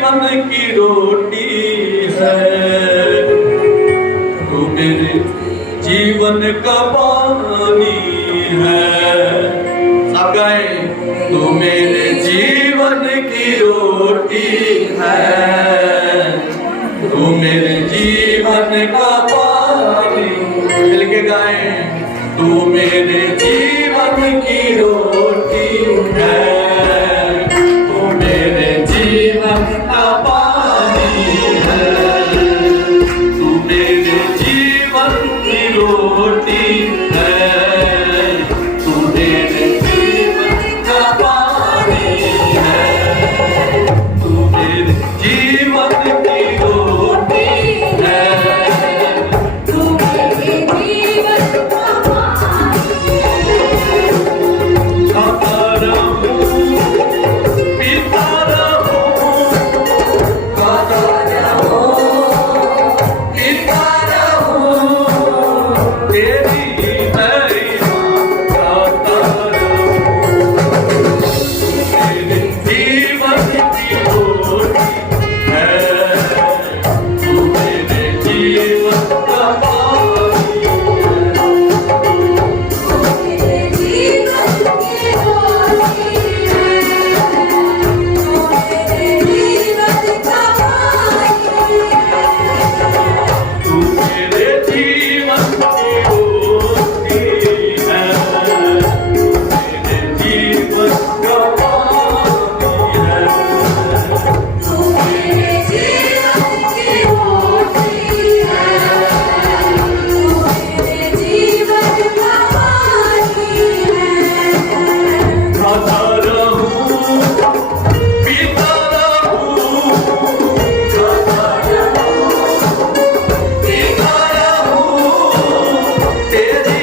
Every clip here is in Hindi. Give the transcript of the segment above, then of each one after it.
जीवन की रोटी है, तू मेरे जीवन का पानी है। सब गाए, तू मेरे जीवन की रोटी है, तू मेरे जीवन का पानी। मिल के गाए, तू मेरे जीवन की रोटी है, तू मेरे जीवन का पानी है, तू मेरे जीवन की रोटी है, तू मेरे जीवन का पानी है, तू मेरे जीवन की रोटी है, तू मेरे जीवन का पानी है। खाता रहूं, पीता रहूं, खाता रहूं, पीता रहूं, तेरी महिमा गाता रहूं। मेरे जीवन की रोटी है, तू मेरे जीवन का पानी है, तू मेरे जीवन की रोटी है, तू मेरे जीवन का पानी है। तू मेरे जीवन की रोटी है, मेरे जीवन का पानी है। तू मेरे जीवन की रोटी है, तू मेरे जीवन का पानी है। खाता रहूं, पीता रहूं, खाता रहूं, पीता रहूं, तेरी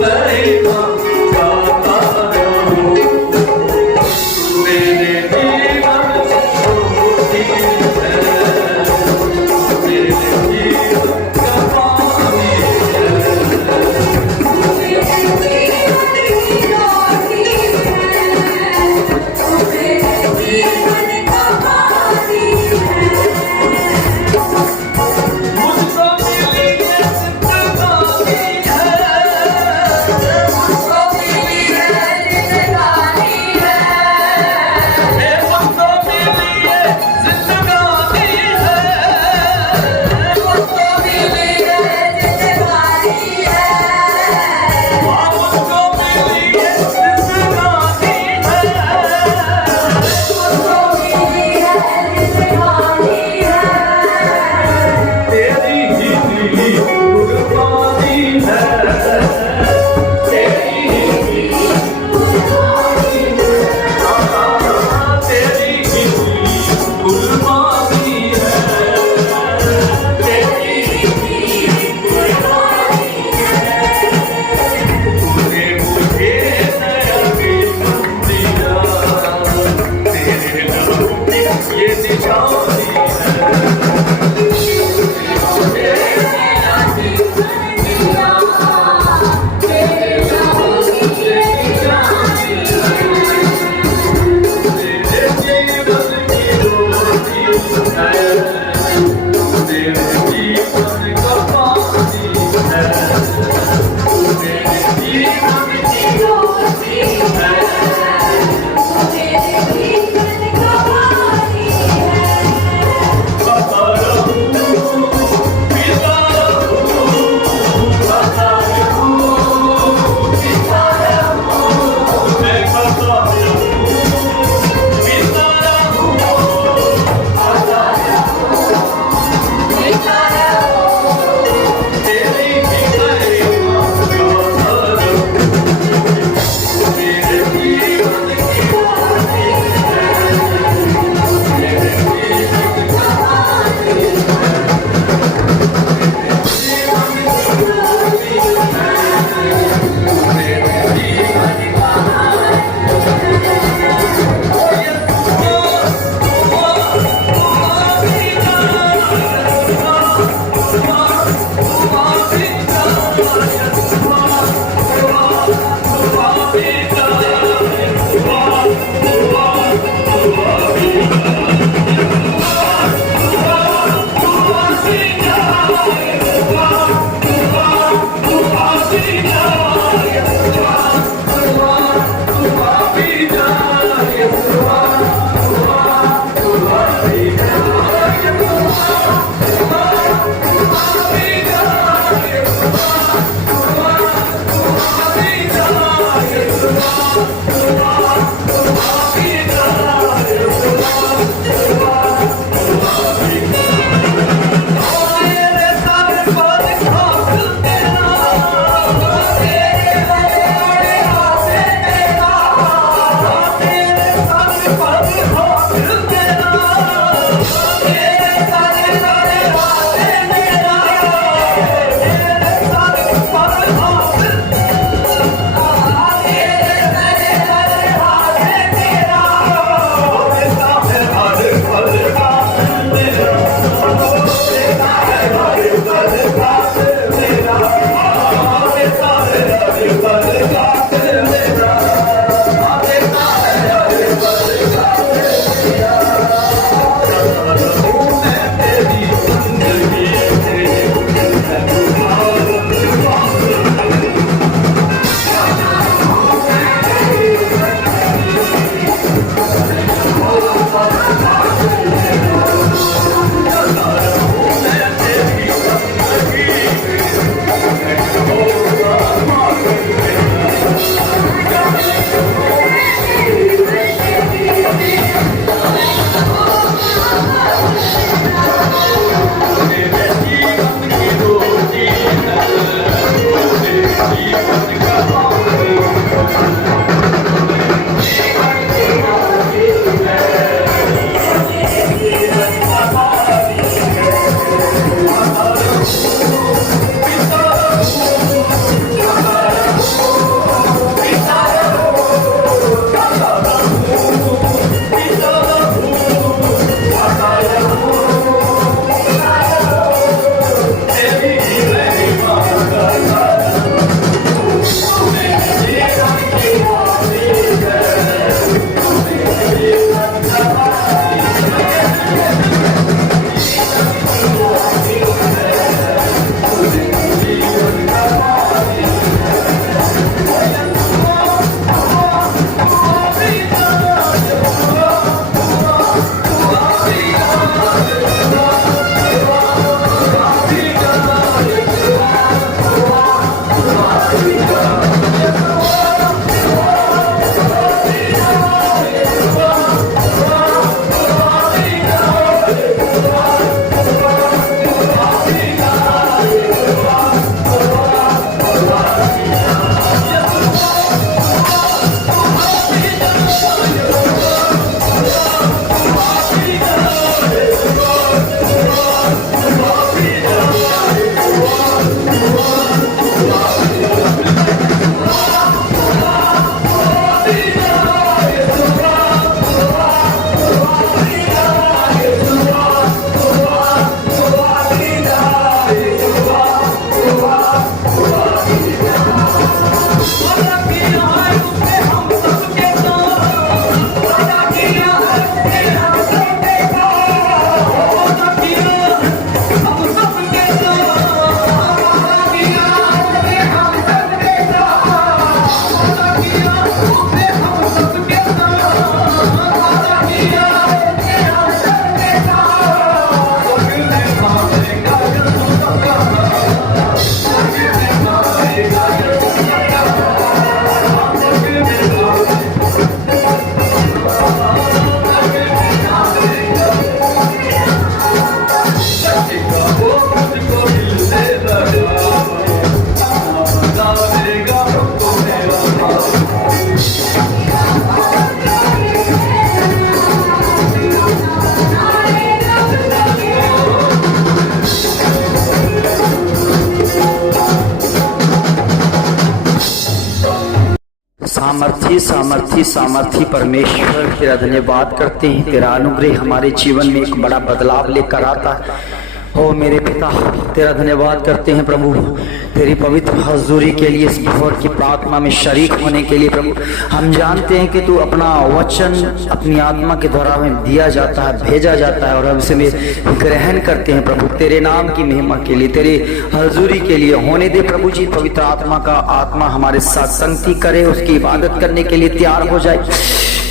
महिमा गाता रहूं। तू मेरे जीवन की रोटी है, मेरे जीवन का पानी है। तू मेरे जीवन की रोटी है, तू मेरे जीवन का पानी है। मुझको मिली है जिंदगानी है, मुझको मिली है जिंदगानी है, मुझको मिली है जिंदगानी है, मुझको मिली है जिंदगानी है, मुझको मिली है जिंदगानी है, मुझको मिली है जिंदगानी है। तेरी ही मिली कुर्बानी है, तेरी ही मिली कुर्बानी है, तेरी ही मिली कुर्बानी है, तेरी ही मिली कुर्बानी है। तूने मुझे नया जीवन दिया, तेरे नाम की ये निशानी है। तेरे जीवन की रोटी है, तेरे जीवन का पानी है, तेरे जीवन की रोटी है। मेरे जीवन का पानी है। खाता रहूं, पीता रहूं, खाता रहूं, पीता रहूं, मैं खाता रहूं, पीता रहूं, खाता रहूं, सामर्थी परमेश्वर तेरा धन्यवाद करते हैं। तेरा अनुग्रह हमारे जीवन में एक बड़ा बदलाव लेकर आता है। ओ मेरे पिता, तेरा धन्यवाद करते हैं प्रभु, तेरी पवित्र हजूरी के लिए, इस भोर की प्रार्थना में शरीक होने के लिए। प्रभु, हम जानते हैं कि तू अपना वचन अपनी आत्मा के द्वारा हमें दिया जाता है, भेजा जाता है, और हम इसे ग्रहण करते हैं। प्रभु, तेरे नाम की महिमा के लिए, तेरे हजूरी के लिए होने दे प्रभु जी। पवित्र आत्मा का आत्मा हमारे साथ संगति करे, उसकी इबादत करने के लिए तैयार हो जाए।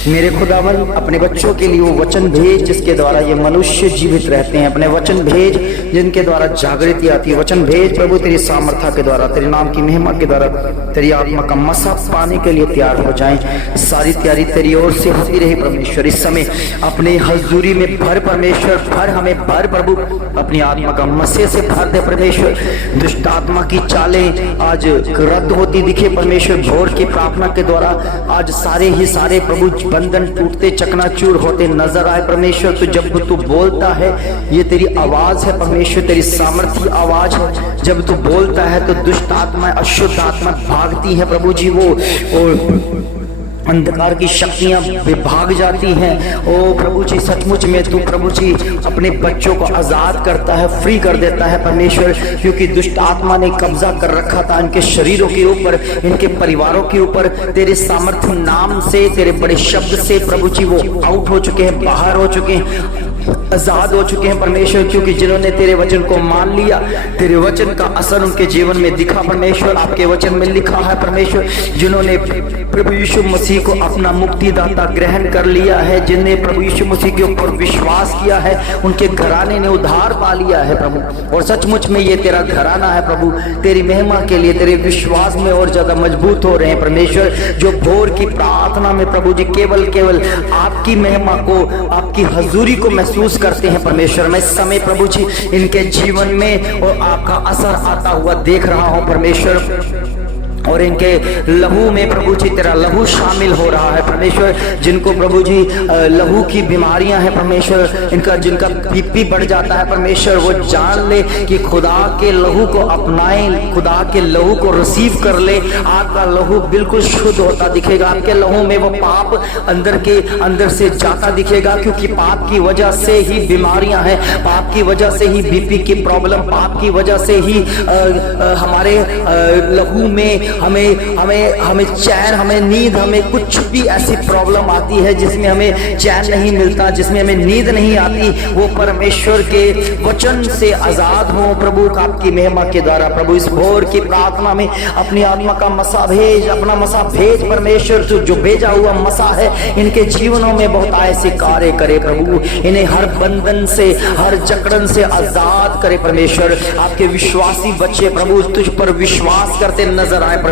मेरे खुदावन, अपने बच्चों के लिए वो वचन भेज जिसके द्वारा ये मनुष्य जीवित रहते हैं। अपने वचन भेज जिनके द्वारा जागृति आती है। वचन भेज प्रभु, तेरी सामर्था के द्वारा, तेरे नाम की महिमा के द्वारा, तेरी आत्मा का मसा पाने के लिए तैयार हो जाएं। सारी तैयारी तेरी ओर से होती रही परमेश्वर। इस समय अपने हजूरी में भर परमेश्वर, भर हमें भर प्रभु, अपनी आत्मा का मसे से भर दे परमेश्वर। दुष्ट आत्मा की चालें आज रद्द होती दिखे परमेश्वर। भोर की प्रार्थना के द्वारा आज सारे ही सारे प्रभु बंधन टूटते चकनाचूर होते नजर आए परमेश्वर। तो जब तू बोलता है, ये तेरी आवाज है परमेश्वर, तेरी सामर्थी आवाज है। जब तू बोलता है तो दुष्ट आत्मा, अशुद्ध आत्मा भागती है प्रभु जी। वो अंधकार की शक्तियां भाग जाती हैं। ओ प्रभु जी, सचमुच में तू प्रभु जी अपने बच्चों को आजाद करता है, फ्री कर देता है परमेश्वर। क्योंकि दुष्ट आत्मा ने कब्जा कर रखा था इनके शरीरों के ऊपर, इनके परिवारों के ऊपर। तेरे सामर्थ्य नाम से, तेरे बड़े शब्द से प्रभु जी वो आउट हो चुके हैं, बाहर हो चुके हैं। आजाद हो चुके हैं परमेश्वर, क्योंकि जिन्होंने तेरे वचन को मान लिया, तेरे वचन का असर उनके जीवन में दिखा परमेश्वर। आपके वचन में लिखा है परमेश्वर, जिन्होंने प्रभु यीशु मसीह को अपना मुक्तिदाता ग्रहण कर लिया है, जिन्हें प्रभु यीशु मसीह के ऊपर विश्वास किया है, उनके घराने ने उद्धार पा लिया है प्रभु। और सचमुच में ये तेरा घराना है प्रभु, तेरी महिमा के लिए तेरे विश्वास में और ज्यादा मजबूत हो रहे हैं परमेश्वर। जो भोर की प्रार्थना में प्रभु जी केवल आपकी महिमा को, आपकी हजूरी को महसूस करते हैं परमेश्वर। मैं इस समय प्रभु जी इनके जीवन में और आपका असर आता हुआ देख रहा हूं परमेश्वर, और इनके लहू में प्रभु जी तेरा लहू शामिल हो रहा है परमेश्वर। जिनको प्रभु जी लहू की बीमारियां हैं परमेश्वर, जिनका बीपी बढ़ जाता है परमेश्वर, वो जान ले कि खुदा के लहू को अपनाएं, खुदा के लहू को रिसीव कर ले। आपका लहू बिल्कुल शुद्ध होता दिखेगा, आपके लहू में वो पाप अंदर से जाता दिखेगा, क्योंकि पाप की वजह से ही बीमारियां हैं, पाप की वजह से ही बीपी की प्रॉब्लम, पाप की वजह से ही हमारे लहू में हमें चैन, हमें नींद, हमें कुछ भी ऐसी प्रॉब्लम आती है जिसमें हमें चैन नहीं मिलता, जिसमें हमें नींद नहीं आती, वो परमेश्वर के वचन से आजाद हो प्रभु आपकी महिमा के द्वारा। प्रभु इस भोर की प्रार्थना में अपनी आत्मा का मसा भेज, अपना मसा भेज परमेश्वर। तू जो भेजा हुआ मसा है इनके जीवनों में बहुत ऐसे कार्य करे प्रभु, इन्हें हर बंधन से, हर जकड़न से आजाद करे परमेश्वर। आपके विश्वासी बच्चे प्रभु तुझ पर विश्वास करते नजर आए परमेश्वर।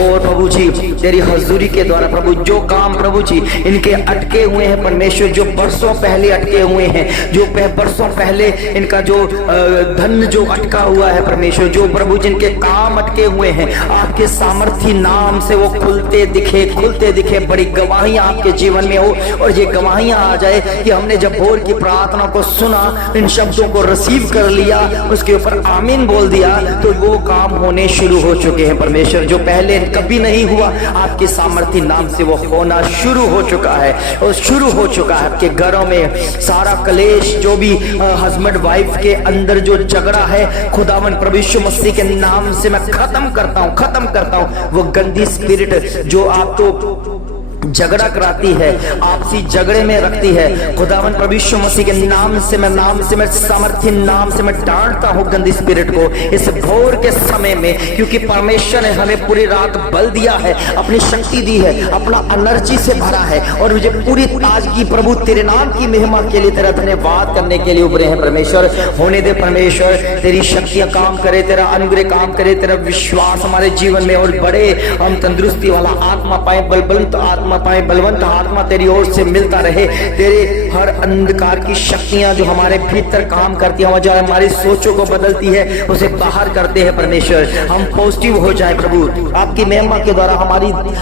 और प्रभु जी तेरी हजूरी के द्वारा प्रभु जो काम प्रभु जी इनके अटके हुए हैं परमेश्वर, जो बरसों पहले अटके हुए हैं, जो बरसों पहले इनका जो धन जो अटका हुआ है परमेश्वर, जो प्रभु जिनके काम अटके हुए हैं, आपके सामर्थी नाम से वो खुलते दिखे। बड़ी गवाहियां आपके जीवन में हो, और ये गवाहियां आ जाए कि हमने जब भोर की प्रार्थना को सुना, इन शब्दों को रिसीव कर लिया, उसके ऊपर आमीन बोल दिया, तो वो काम होने शुरू हो चुके हैं परमेश्वर। जो पहले कभी नहीं हुआ, आपके सामर्थी नाम से वो होना शुरू हो चुका है, और शुरू हो चुका है। आपके घरों में सारा कलेश, जो भी हस्बैंड वाइफ के अंदर जो झगड़ा है, खुदावन प्रभु यीशु मसीह के नाम से मैं खत्म करता हूं वो गंदी स्पिरिट जो आपको झगड़ा कराती है, आपसी झगड़े में रखती है, खुदावन प्रभु यीशु मसीह के नाम से मैं सामर्थ्य नाम से मैं डांटता हूं गंदी स्पिरिट को इस भोर के समय में। क्योंकि परमेश्वर ने हमें पूरी रात बल दिया है, अपनी शक्ति दी है, अपना एनर्जी से भरा है, और मुझे पूरी ताजगी प्रभु तेरे नाम की महिमा के लिए तेरा धन्यवाद करने के लिए उभरे हैं परमेश्वर। होने दे परमेश्वर, तेरी शक्तियां काम करे, तेरा अनुग्रह काम करे, तेरा विश्वास हमारे जीवन में और बड़े, हम तंदुरुस्ती वाला आत्मा पाए, बलवंत आत्मा पाए, बलवंत आत्मा तेरी ओर से मिलता रहे। तेरे हर अंधकार की शक्तियां जो हमारे भीतर काम करती है, जो हमारी सोचों को बदलती है, उसे बाहर करते हैं परमेश्वर। हम पॉजिटिव हो जाए प्रभु आपकी महिमा के द्वारा।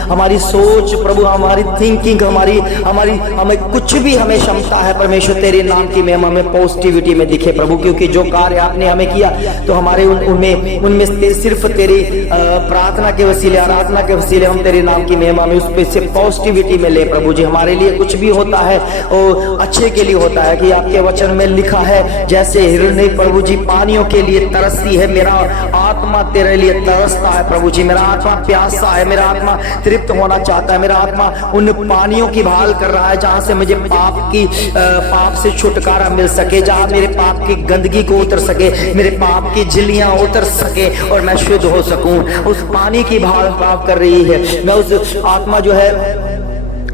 हमारी सोच प्रभु, हमारी थिंकिंग, हमें कुछ भी हमें क्षमता है परमेश्वर, तेरे नाम की महिमा में पॉजिटिविटी में दिखे प्रभु। क्योंकि जो कार्य आपने हमें किया, तो हमारे उनमें सिर्फ तेरी प्रार्थना के वसीले, आराधना के वसीले हम तेरे नाम की महिमा में उस पे से पॉजिटिविटी में ले प्रभु जी। हमारे लिए कुछ भी होता है वो अच्छे के लिए होता है, कि आपके वचन में लिखा है, जैसे हिरनी प्रभु जी पानियों के लिए तरसती है, मेरा आत्मा तेरे लिए तरसता है प्रभु जी। मेरा आत्मा प्यासा है, मेरा आत्मा तृप्त होना चाहता है, मेरा आत्मा उन पानियों की भाल कर रहा है जहां से मुझे पाप से छुटकारा मिल सके, जहां मेरे पाप की गंदगी को उतर सके, मेरे पाप की झिल्लियां उतर सके और मैं शुद्ध हो सकूं। उस पानी की भाल कर रही है, मैं उस आत्मा जो है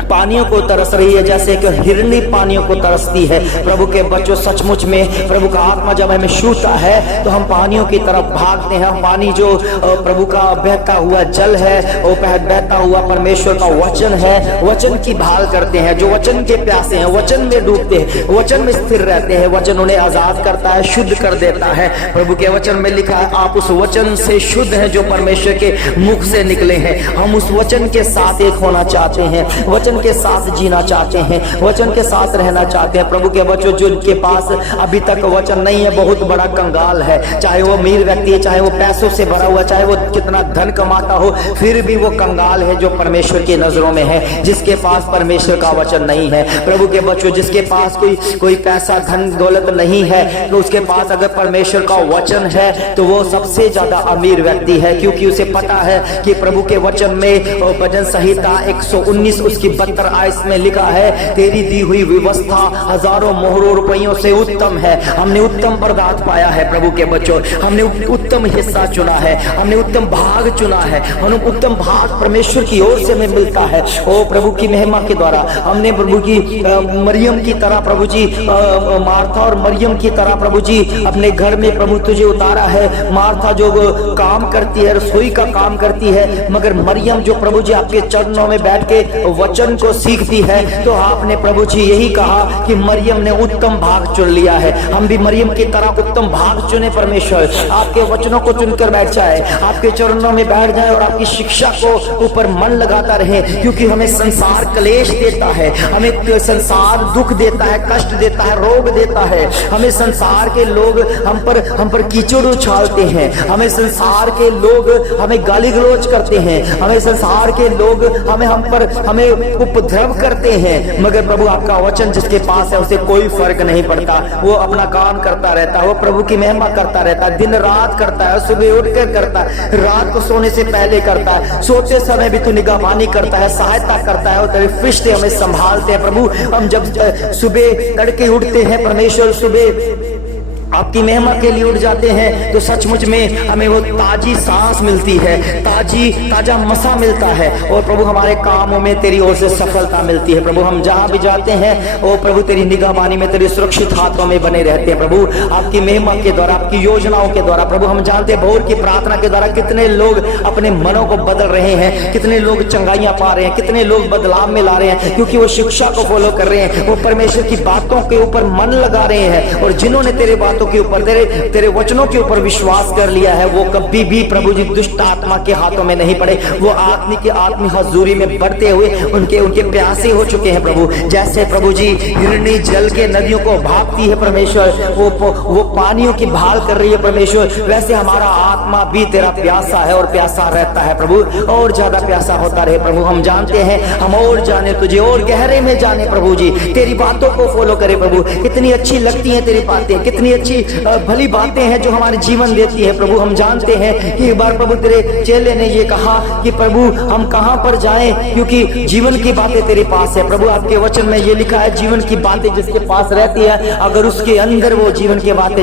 पानियों को तरस रही है, जैसे कि हिरनी पानियों को तरसती है। प्रभु के बच्चों, सचमुच में प्रभु का आत्मा जब हमें छूता है तो हम पानियों की तरफ भागते हैं। पानी जो प्रभु का बहता हुआ जल है, वो बहता हुआ परमेश्वर का वचन है, वचन की भाल करते हैं। जो वचन के प्यासे हैं, वचन में डूबते हैं, वचन में स्थिर रहते हैं। वचन उन्हें आजाद करता है, शुद्ध कर देता है। प्रभु के वचन में लिखा है, आप उस वचन से शुद्ध हैं जो परमेश्वर के मुख से निकले हैं। हम उस वचन के साथ एक होना चाहते हैं, वचन के साथ जीना चाहते हैं, वचन के साथ रहना चाहते हैं। प्रभु के बच्चों, जो के पास अभी तक वचन नहीं है, बहुत बड़ा कंगाल है। चाहे वो अमीर व्यक्ति है, चाहे वो पैसों से भरा हुआ, चाहे वो कितना धन कमाता हो, फिर भी वो कंगाल है जो परमेश्वर की नजरों में है, जिसके पास परमेश्वर का वचन नहीं है। प्रभु के बच्चों, जिसके पास कोई पैसा, धन दौलत नहीं है, तो उसके पास अगर परमेश्वर का वचन है तो वो सबसे ज्यादा अमीर व्यक्ति है। क्योंकि उसे पता है कि प्रभु के वचन में भजन संहिता 119 उसकी 72 आयत में लिखा है, तेरी दी हुई व्यवस्था हजारों मोहरों रुपयों से उत्तम है। हमने उत्तम पदार्थ पाया है प्रभु के बच्चों, हमने उत्तम हिस्सा चुना है, हमने उत्तम भाग चुना है। हम उत्तम भाग परमेश्वर की ओर से हमें मिलता है। ओ प्रभु की महिमा के द्वारा हमने प्रभु की मरियम की तरह प्रभु जी, मार्था और मरियम की तरह प्रभु जी अपने घर में प्रभु तुझे उतारा है। मार्था जो काम करती है, रसोई का काम करती है, मगर मरियम जो प्रभु जी आपके चरणों में बैठ के वचन को सीखती है। तो आपने प्रभु जी यही कहा कि मरियम ने उत्तम भाग चुन लिया है। हम भी मरियम की तरह उत्तम भाग चुने परमेश्वर, आपके वचनों को चुनकर बैठ जाए, आपके चरणों में बैठ जाए और आपकी शिक्षा को ऊपर मन लगाता रहे। क्योंकि हमें संसार क्लेश देता है, हमें संसार दुख देता है, कष्ट देता है, रोग देता है। हमें संसार के लोग हम पर कीचड़ उछालते हैं, हमें संसार के लोग हमें गाली गलौज करते हैं, हमें संसार के लोग हमें उपद्रव करते हैं। मगर प्रभु आपका वचन जिसके पास है उसे कोई फर्क नहीं पड़ता, वो अपना काम करता रहता है, वो प्रभु की महिमा करता रहता है, दिन रात करता है, सुबह उठकर करता है, रात को सोने से पहले करता है, सोते समय भी तू निगहबानी करता है, सहायता करता है और तेरे फरिश्ते हमें संभालते हैं। प्रभु हम जब सुबह तड़के उठते हैं परमेश्वर, सुबह आपकी महिमा के लिए उठ जाते हैं तो सचमुच में हमें वो ताजी सांस मिलती है, ताजा मसा मिलता है और प्रभु हमारे कामों में तेरी ओर से सफलता मिलती है। प्रभु हम जहां भी जाते हैं ओ प्रभु तेरी निगहबानी में, तेरे सुरक्षित हाथों में बने रहते हैं। प्रभु आपकी महिमा के द्वारा, आपकी योजनाओं के द्वारा प्रभु हम जानते हैं भोर की प्रार्थना के द्वारा कितने लोग अपने मनों को बदल रहे हैं, कितने लोग चंगाइयां पा रहे हैं, कितने लोग बदलाव में ला रहे हैं, क्योंकि वो शिक्षा को फॉलो कर रहे हैं, वो परमेश्वर की बातों के ऊपर मन लगा रहे हैं। और जिन्होंने तेरे बातों के ऊपर, तेरे वचनों के ऊपर विश्वास कर लिया है, वो कभी भी प्रभु जी दुष्ट आत्मा के हाथों में नहीं पड़े। वो आत्मिक हजूरी में बढ़ते हुए उनके प्यासे हो चुके हैं। प्रभु जैसे प्रभु जी हिरनी जल के नदियों को भागती है परमेश्वर, वो पानियों की भाल कर रही है परमेश्वर, वैसे हमारा आत्मा भी तेरा प्यासा है और प्यासा रहता है प्रभु, और ज्यादा प्यासा होता रहे प्रभु। हम जानते हैं हम और जाने तुझे, और गहरे में जाने प्रभु जी, तेरी बातों को फॉलो करे प्रभु। कितनी अच्छी लगती है तेरी बातें, कितनी अच्छी भली बातें हैं जो हमारे जीवन देती है प्रभु। हम जानते हैं कि एक बार प्रभु तेरे चेले ने ये कहा कि प्रभु हम कहां पर जाएं, क्योंकि जीवन की बातें तेरे पास है। प्रभु आपके वचन में ये लिखा है, जीवन की बातें जिसके पास रहती है, अगर उसके अंदर वो जीवन की बातें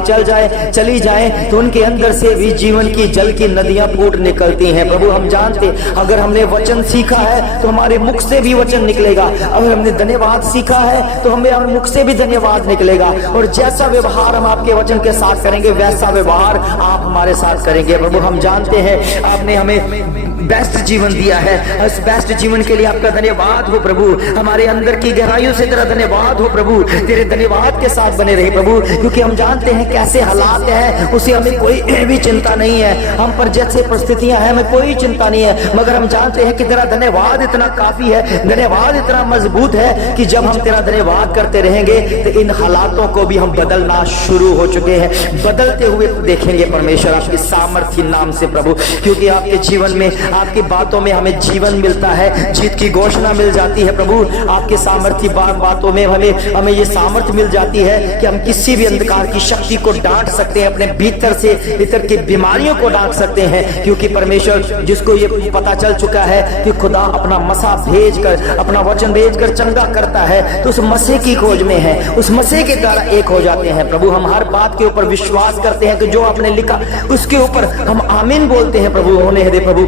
चली जाए तो उनके अंदर से भी जीवन की जल की नदियां फूट निकलती हैं। प्रभु हम जानते अगर हमने वचन सीखा है तो हमारे मुख से भी वचन निकलेगा, अगर हमने धन्यवाद सीखा है तो हमारे मुख से भी धन्यवाद निकलेगा। और जैसा व्यवहार हम आपके वचन के साथ करेंगे वैसा व्यवहार आप हमारे साथ करेंगे प्रभु। हम जानते हैं आपने हमें बेस्ट जीवन दिया है, उस बेस्ट जीवन के लिए आपका धन्यवाद हो प्रभु। हमारे अंदर की गहराइयों से तेरा धन्यवाद हो प्रभु, तेरे धन्यवाद के साथ बने रहे प्रभु, क्योंकि हम जानते हैं कैसे हालात हैं उसे हमें कोई भी चिंता नहीं है, हम पर जैसे परिस्थितियां हैं हमें कोई चिंता नहीं है, मगर हम जानते हैं कि तेरा धन्यवाद इतना काफी है, धन्यवाद इतना मजबूत है कि जब हम तेरा धन्यवाद करते रहेंगे तो इन हालातों को भी हम बदलना शुरू हो चुके हैं, बदलते हुए देखेंगे परमेश्वर आपकी सामर्थ्य नाम से प्रभु। क्योंकि आपके जीवन में, आपकी बातों में हमें जीवन मिलता है, जीत की घोषणा मिल जाती है प्रभु। आपके सामर्थ्य बातों में हमें ये सामर्थ्य मिल जाती है कि हम किसी भी अंधकार की शक्ति को डांट सकते हैं, अपने भीतर की बीमारियों को डांट सकते हैं। क्योंकि परमेश्वर जिसको ये पता चल चुका है कि खुदा अपना मसा भेजकर, अपना वचन भेजकर चंगा करता है, तो उस मसीह की खोज में है, उस मसीह के द्वारा एक हो जाते हैं प्रभु। हम हर बात के ऊपर विश्वास करते हैं कि जो आपने लिखा उसके ऊपर हम आमीन बोलते हैं प्रभु। होने दे प्रभु,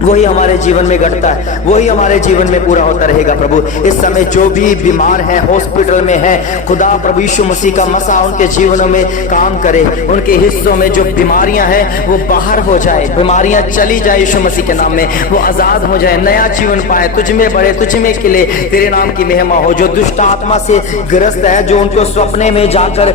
वही हमारे जीवन में घटता है, वही हमारे जीवन में पूरा होता रहेगा प्रभु। इस समय जो भी बीमार हैं, हॉस्पिटल में हैं, खुदा प्रभु यीशु मसीह का मसा उनके जीवनों में काम करे, उनके हिस्सों में जो बीमारियां हैं वो बाहर हो जाए, बीमारियां चली जाए यीशु मसीह के नाम में, वो आजाद हो जाए, नया जीवन पाए, तुझ में बढ़े, तुझ में खिले, तेरे नाम की महिमा हो। जो दुष्ट आत्मा से ग्रस्त है, जो उनको सपने में जाकर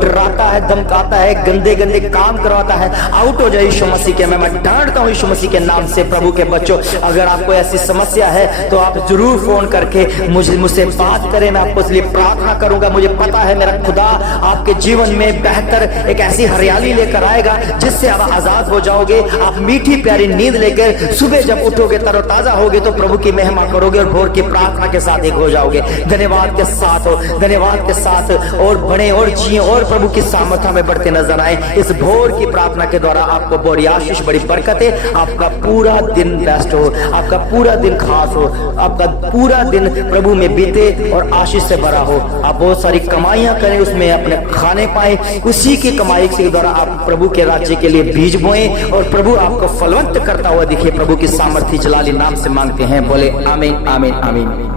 डराता है, धमकाता है, गंदे गंदे काम करवाता है, आउट हो जाए यीशु मसीह के। मैं डांटता हूँ यीशु मसीह के नाम से प्रभु के बच्चों। अगर आपको ऐसी समस्या है तो आप जरूर फोन करके मुझसे बात करें, मैं आपको इसलिए प्रार्थना करूंगा। मुझे पता है मेरा खुदा आपके जीवन में बेहतर एक ऐसी हरियाली लेकर आएगा जिससे आप आजाद हो जाओगे। आप मीठी प्यारी नींद लेकर सुबह जब उठोगे तरोताजा होगे तो प्रभु की महिमा करोगे और भोर की प्रार्थना के साथ एक हो जाओगे। धन्यवाद के साथ हो, धन्यवाद के साथ और बढ़े और जिए और प्रभु की सामर्थ्य में बढ़ते नजर आए। इस भोर की प्रार्थना के द्वारा आपको बड़ी आशीष, बड़ी बरकत है। आपका पूरा दिन बेस्ट हो, आपका पूरा दिन खास हो, आपका पूरा दिन प्रभु में बीते और आशीष से भरा हो। आप बहुत सारी कमाइयां करें, उसमें अपने खाने पाए, उसी की कमाई के द्वारा आप प्रभु के राज्य के लिए बीज बोएं और प्रभु आपको फलवंत करता हुआ दिखे। प्रभु की सामर्थ्य जलाली नाम से मांगते हैं, बोले आमीन आमीन आमीन।